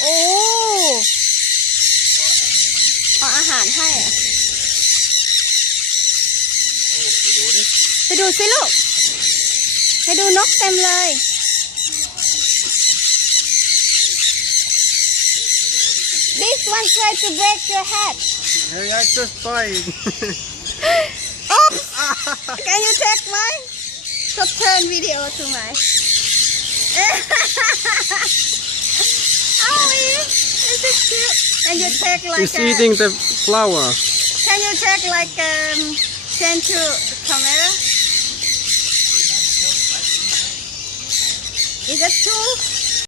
โอ้เอาอาหารให้ไปดูสิลูกไปดูนกเต็มเลย This one tried to break your head. Hey, I just fine. Oh, can you take mine? So turn video to mine. Oh, this is cute. And you take like He's eating the flower. Can you take like change to camera? Is that true?